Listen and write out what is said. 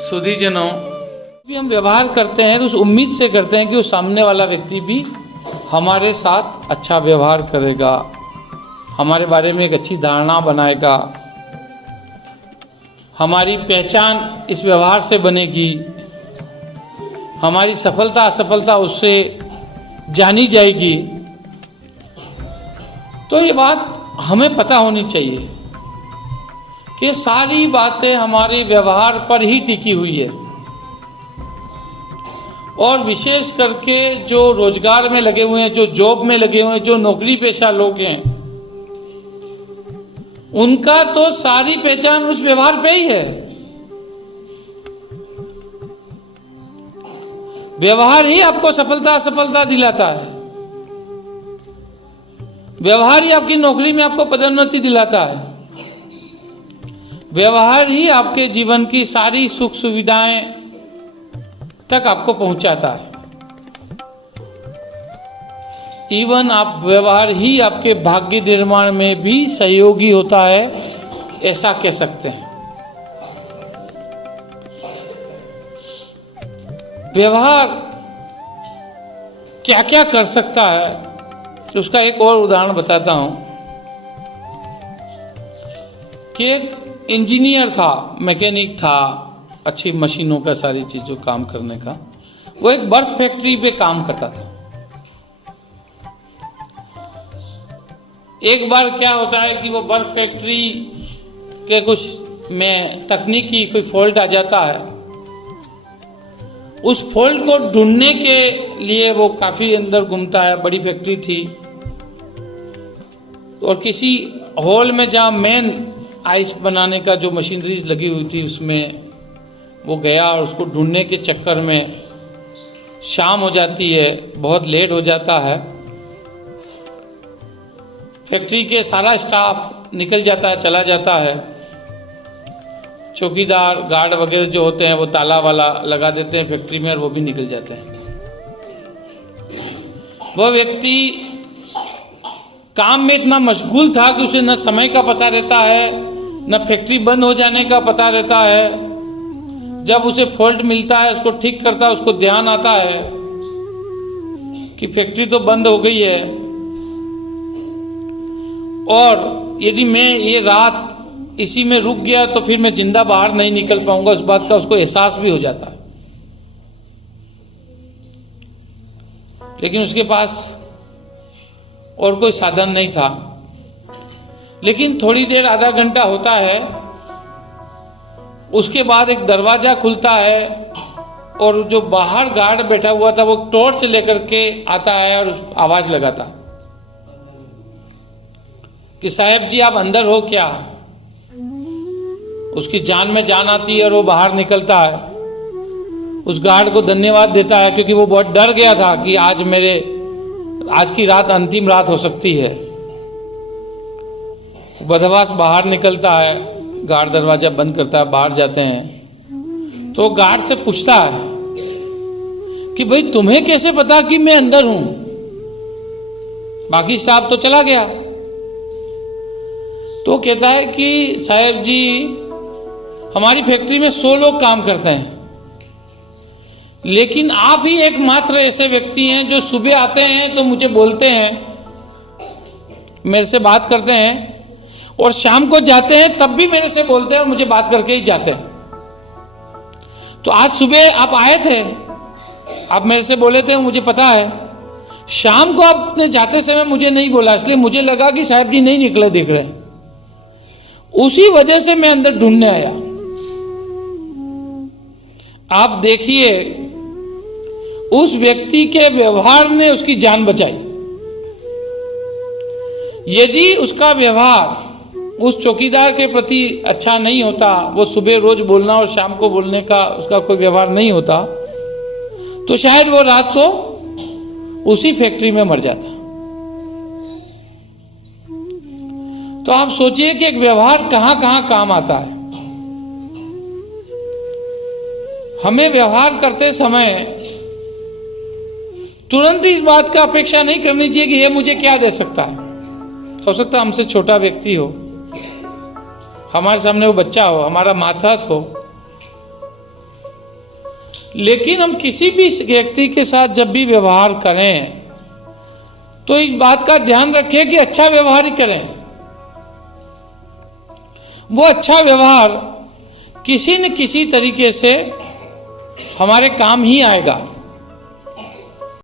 सुधीजनों, भी हम व्यवहार करते हैं तो उस उम्मीद से करते हैं कि उस सामने वाला व्यक्ति भी हमारे साथ अच्छा व्यवहार करेगा, हमारे बारे में एक अच्छी धारणा बनाएगा, हमारी पहचान इस व्यवहार से बनेगी, हमारी सफलता असफलता उससे जानी जाएगी। तो ये बात हमें पता होनी चाहिए कि सारी बातें हमारे व्यवहार पर ही टिकी हुई है। और विशेष करके जो रोजगार में लगे हुए हैं, जो जॉब में लगे हुए हैं, जो नौकरी पेशा लोग हैं, उनका तो सारी पहचान उस व्यवहार पे ही है। व्यवहार ही आपको सफलता असफलता दिलाता है, व्यवहार ही आपकी नौकरी में आपको पदोन्नति दिलाता है, व्यवहार ही आपके जीवन की सारी सुख सुविधाएं तक आपको पहुंचाता है। इवन आप व्यवहार ही आपके भाग्य निर्माण में भी सहयोगी होता है, ऐसा कह सकते हैं। व्यवहार क्या क्या कर सकता है, उसका एक और उदाहरण बताता हूं कि एक इंजीनियर था, मैकेनिक था, अच्छी मशीनों का सारी चीज़ों काम करने का। वो एक बर्फ फैक्ट्री पे काम करता था। एक बार क्या होता है कि वो बर्फ फैक्ट्री के कुछ में तकनीकी कोई फॉल्ट आ जाता है। उस फॉल्ट को ढूंढने के लिए वो काफ़ी अंदर घूमता है। बड़ी फैक्ट्री थी और किसी हॉल में जहाँ मेन आइस बनाने का जो मशीनरीज लगी हुई थी उसमें वो गया और उसको ढूंढने के चक्कर में शाम हो जाती है, बहुत लेट हो जाता है। फैक्ट्री के सारा स्टाफ निकल जाता है, चला जाता है। चौकीदार गार्ड वगैरह जो होते हैं वो ताला वाला लगा देते हैं फैक्ट्री में और वो भी निकल जाते हैं। वह व्यक्ति काम में इतना मशगूल था कि उसे न समय का पता रहता है, न फैक्ट्री बंद हो जाने का पता रहता है। जब उसे फॉल्ट मिलता है, उसको ठीक करता है, उसको ध्यान आता है कि फैक्ट्री तो बंद हो गई है और यदि मैं ये रात इसी में रुक गया तो फिर मैं जिंदा बाहर नहीं निकल पाऊंगा। उस बात का उसको एहसास भी हो जाता है। लेकिन उसके पास और कोई साधन नहीं था। लेकिन थोड़ी देर, आधा घंटा होता है, उसके बाद एक दरवाजा खुलता है और जो बाहर गार्ड बैठा हुआ था वो टॉर्च लेकर के आता है और उसको आवाज लगाता कि साहब जी आप अंदर हो क्या। उसकी जान में जान आती है और वो बाहर निकलता है। उस गार्ड को धन्यवाद देता है क्योंकि वो बहुत डर गया था कि आज की रात अंतिम रात हो सकती है। बदहवास बाहर निकलता है, गार्ड दरवाजा बंद करता है, बाहर जाते हैं। तो गार्ड से पूछता है कि भाई तुम्हें कैसे पता कि मैं अंदर हूं, बाकी स्टाफ तो चला गया। तो कहता है कि साहब जी हमारी फैक्ट्री में 100 लोग काम करते हैं, लेकिन आप ही एकमात्र ऐसे व्यक्ति हैं जो सुबह आते हैं तो मुझे बोलते हैं, मेरे से बात करते हैं, और शाम को जाते हैं तब भी मेरे से बोलते हैं और मुझे बात करके ही जाते हैं। तो आज सुबह आप आए थे, आप मेरे से बोले थे, मुझे पता है। शाम को आपने जाते समय मुझे नहीं बोला, इसलिए मुझे लगा कि साहब जी नहीं निकले दिख रहे, उसी वजह से मैं अंदर ढूंढने आया। आप देखिए उस व्यक्ति के व्यवहार ने उसकी जान बचाई। यदि उसका व्यवहार उस चौकीदार के प्रति अच्छा नहीं होता, वो सुबह रोज बोलना और शाम को बोलने का उसका कोई व्यवहार नहीं होता, तो शायद वो रात को उसी फैक्ट्री में मर जाता। तो आप सोचिए कि एक व्यवहार कहां कहां काम आता है। हमें व्यवहार करते समय तुरंत इस बात का अपेक्षा नहीं करनी चाहिए कि ये मुझे क्या दे सकता है। हो सकता है हमसे छोटा व्यक्ति हो, हमारे सामने वो बच्चा हो, हमारा मातहत हो, लेकिन हम किसी भी व्यक्ति के साथ जब भी व्यवहार करें तो इस बात का ध्यान रखें कि अच्छा व्यवहार ही करें। वो अच्छा व्यवहार किसी न किसी तरीके से हमारे काम ही आएगा।